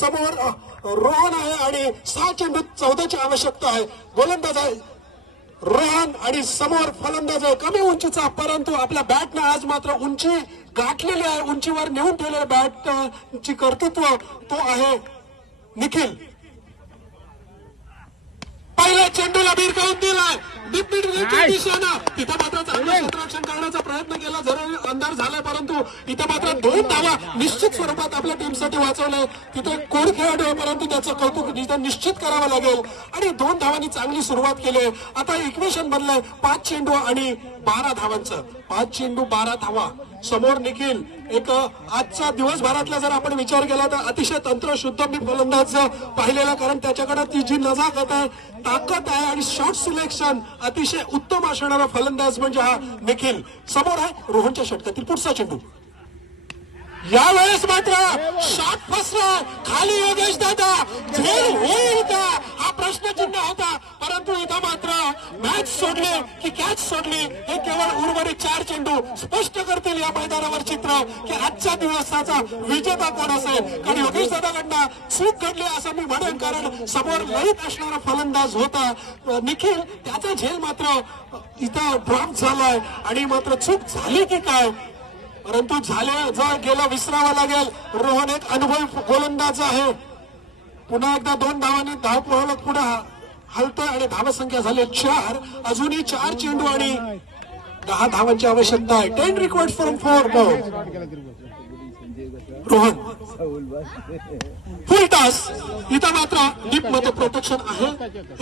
समोर रोहन आहे आणि 6 चेंडू 14ची आवश्यकता आहे. गोलंदाज आहे रोहन आणि समोर फलंदाज आहे कमी उंचीचा, परंतु आपल्या बॅटनं आज मात्र उंची गाठलेली आहे. उंचीवर नेऊन ठेवलेल्या बॅटची कर्तृत्व तो आहे निखिल. पहिल्या चेंडूला भिरकावून दिलाय दिग्विजयच्या दिशेनं. तिथं मात्र चांगलं क्षेत्ररक्षण करण्याचा प्रयत्न केला, जरा अंधार झालाय, परंतु इथं मात्र 2 धावा निश्चित स्वरूपात आपल्या टीमसाठी वाचवलंय. तिथे कोण खेळाडू आहे, परंतु त्याचं कौतुक निश्चित करावं लागेल आणि 2 धावांनी चांगली सुरुवात केली. आता इक्वेशन बनलंय 5 चेंडू आणि 12 धावांचं. 5 चेंडू 12 धावा. समोर निखिल एक आजचा दिवसभरातला जर आपण विचार केला तर अतिशय तंत्रशुद्ध मी फलंदाज पाहिलेला, कारण त्याच्याकडे ती जी नजाकत आहे, ताकद आहे आणि शॉट सिलेक्शन अतिशय उत्तम असणारा फलंदाज म्हणजे हा निखिल. समोर आहे रोहनच्या षटकातील पुढचा चेंडू. यावेळेस मात्र शॉट फसला खाली. योगेश दादा झेल होईल का हा प्रश्नचिन्ह होता, परंतु इथं मात्र मॅच सोडली की कॅच सोडली हे केवळ उर्वरित 4 चेंडू स्पष्ट करतील या मैदानावर चित्र की आजच्या दिवसाचा विजेता कोण असेल. कारण योगेश दादाकडनं चूक घडली असं मी म्हणेन, कारण समोर लढत असणारा फलंदाज होता निखिल. त्याचा झेल मात्र इथं ड्रॉप झालाय आणि मात्र चूक झाली की काय, परंतु जर गेला विसरावा लागेल. रोहन एक अनुभवी गोलंदाज आहे. पुन्हा एकदा 2 धावांनी धाव पुढे हलतोय आणि धावसंख्या झाली 4. अजूनही 4 चेंडू आणि 10 धावांची आवश्यकता आहे. 10 required from 4 balls. Rohan full toss. इथं मात्र डीप मध्ये प्रोटेक्शन आहे.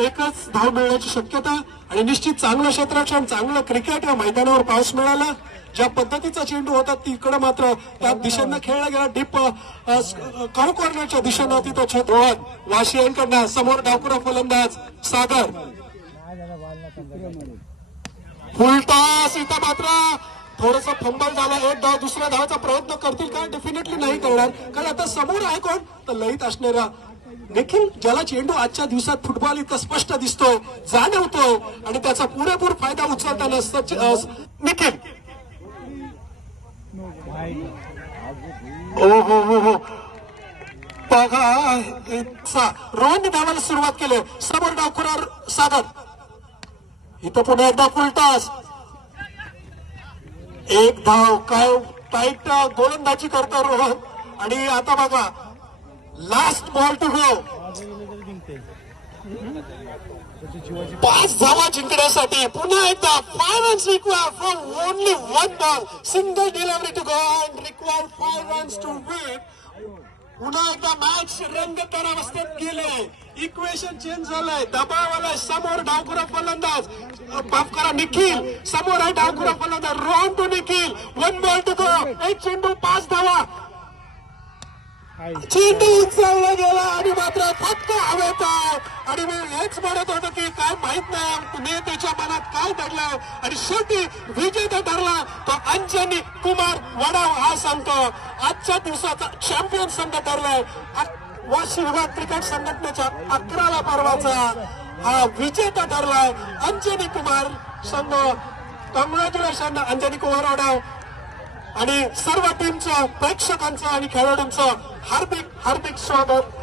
एकच धाव मिळण्याची शक्यता आणि निश्चित चांगलं क्षेत्ररक्षण, चांगलं क्रिकेट. या मैदानावर पाऊस मिळाला. ज्या पद्धतीचा चेंडू होता तिकडे मात्र त्या दिशेनं खेळला गेला. डीप कॉर्नरच्या दिशेनं तिथं रोहन वाशियांकडनं. समोर डावखुरा फलंदाज सागर. फुल टॉस. इथं मात्र थोडंसं फंबल झाला. एक धाव दुसऱ्या धावाचा प्रयत्न करतील का? डेफिनेटली नाही करणार, कारण आता समोर आहे कोण तर लईत असणारा निखिल, ज्याला चेंडू आजच्या दिवसात फुटबॉल इतका स्पष्ट दिसतोय, जाणवतोय आणि त्याचा पुरेपूर फायदा उचलताना निखिल. हो हो हो हो बघा रोहनने धावायला सुरुवात केली. समोर डावखुरा सागर. इथं पुन्हा एकदा फुल टॉस. एक धाव. काय टाईट गोलंदाजी करतो रोहन. आणि आता बघा लास्ट बॉल टू गो. 5 धावा जिंकण्यासाठी पुन्हा एकदा 5 runs required from only 1 ball. Single delivery to go and required 5 runs to win. पुन्हा एकदा मॅच रंगतदार अवस्थेत गेले. इक्वेशन चेंज झालंय. दबाव आलाय. समोर डावखुरा फलंदाज माफ करा निखिल. समोर आहे डावखुरा फलंदाज Rohan to Nikhil. 1 ball to go. 1 चेंडू 5 धावा. चेंडू उचलला गेला आणि मात्र फटका हवेत आहे. आणि मी हेच म्हणत होतो की काय माहित नाही नेत्याच्या मनात काय दडलं आणि शेवटी विजेता ठरला तो अंजनी कुमार वडाव हा संघ आजच्या दिवसाचा चॅम्पियन संघ ठरलाय. वाशी विभाग क्रिकेट संघटनेच्या 11व्या पर्वाचा हा विजेता ठरलाय अंजनी कुमार संघ. कॉंग्रॅच्युलेशन अंजनी कुमार वडाव आणि सर्व टीमचं, प्रेक्षकांचं आणि खेळाडूंचं हार्दिक हार्दिक स्वागत.